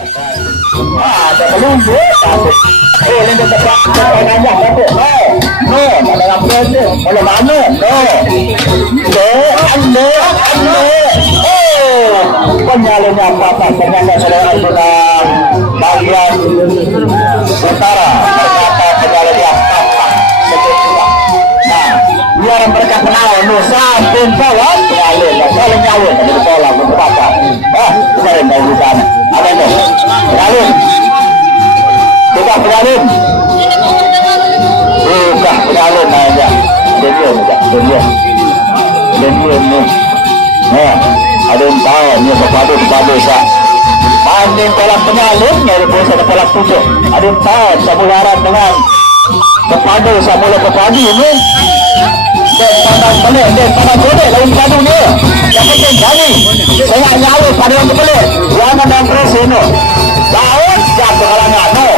Ada pelumbu, ini dekat aja, no, pada lampuan tu, kalau mana, anda, penyalin apa penyangga saudara dalam bagian utara, ternyata penyalin apa biar mereka kenal Nusa Tenggara penyalin, saling nyawin di sekolah berbakar, kemarin dari di sana. Apa itu? Penyalin. Buka penyalin. Buka penyalin aja. Demian aja. Demian nih. Nah, ada yang tahu ni berpadu sah. Banding kolak penyalin dari pusat kolak pucuk. Ada yang tahu samularan dengan berpadu samula berpadu ini. Dan pandang boleh lain padu ni. Yang penting kami saya nyawa pada yang boleh. Jangan dan terus ini. Daun jatuh halangan. No.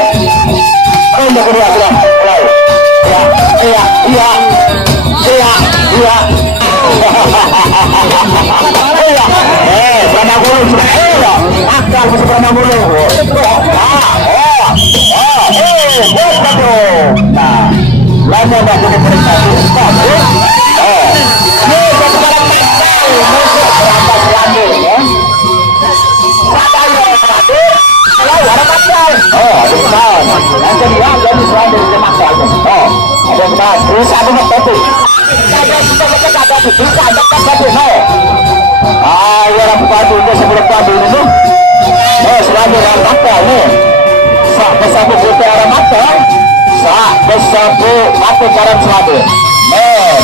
Yang kedua bilang, iya. Pernah bulu sudah. Akal mesti pernah bulu. Nah, lama dah kita periksa. Besapu mata garam seladu.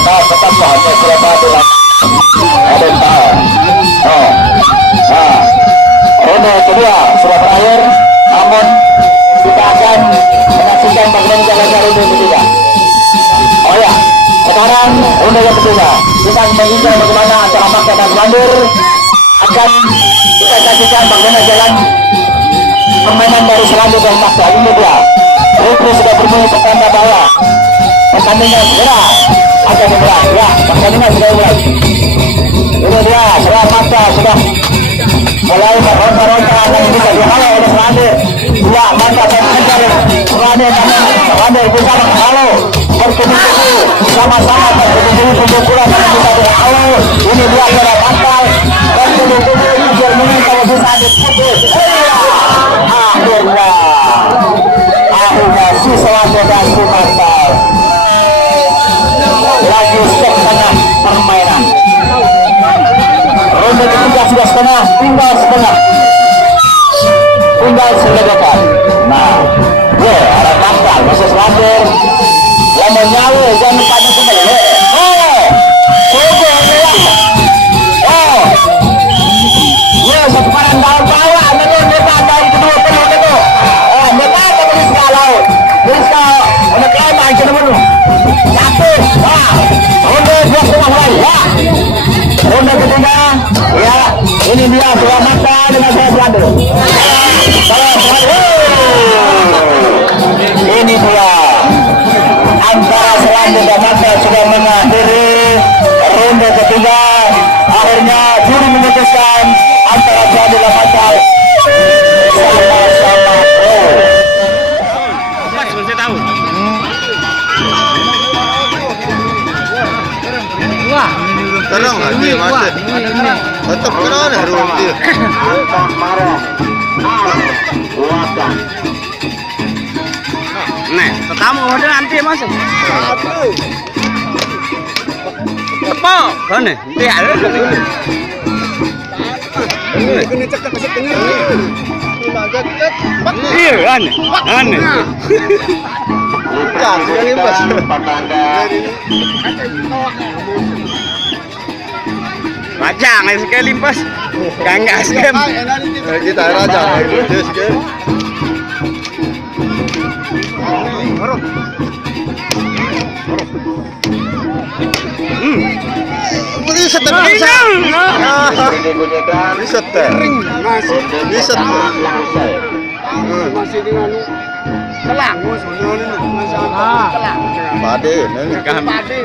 Tak betapa hanya berapa adalah ada tahu. Ronde kedua sudah berakhir, namun kita akan menyaksikan bagaimana jalannya ronde ketiga. Oh ya, sekarang ronde yang ketiga kita mengincar bagaimana antara Makta dan Selandur akan kita saksikan bagaimana jalan permainan dari Selandur dan Makta. Ini dia. Rupru sudah berbunyi petanda bawah. Pertandingan segera akan dimulai. Ya, pertandingan sudah mulai. Ini dia, setelah Makta sudah mulai meronta-ronta dan bisa dihalau oleh Selandur. Ya, Makta akan mengejar Selandur bisa menghalau. Berkumpul sama-sama berkumpul-kumpulan dan bisa dihalau. Ini dia setelah Makta dan kumpulan Jerman kalau bisa diputus. Akhirnya si Selandur dan si Makta lagi setengah permainan. Ronde ketiga sudah setengah, tinggal setengah. Tinggal seledekan. Nah, ada Makta masih Selandur yang menyawa dan pada kembali. Sekarang daun bawah, menurut dari kedua penuh itu. Mereka kembali sekalau. Bisa untuk kelamaan ke dulu. Satu, ronde dua setengah mulai. Ronde ketiga, ya ini dia dua Makta dengan saya Selandur. Ini dia antara Selandur dan Makta sudah mengakhiri ronde ketiga. Akhirnya juri memutuskan antara Selandur dan Makta sama-sama saya tahu. Wah, terang aja masih. Tetap keren harum dia. Nih, pertama order nanti masuk. Apa? Kan nih, dia ada. Ini cekak masih dengar. Iya, aneh. Jangan sekali pas. Rajang sekali pas. Gangga scam. Kita rajang itu scam. Riset masih dengan kelang kelang pade pade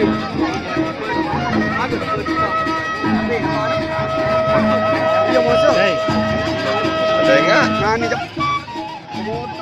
ada enggak? nah ini Mahmud.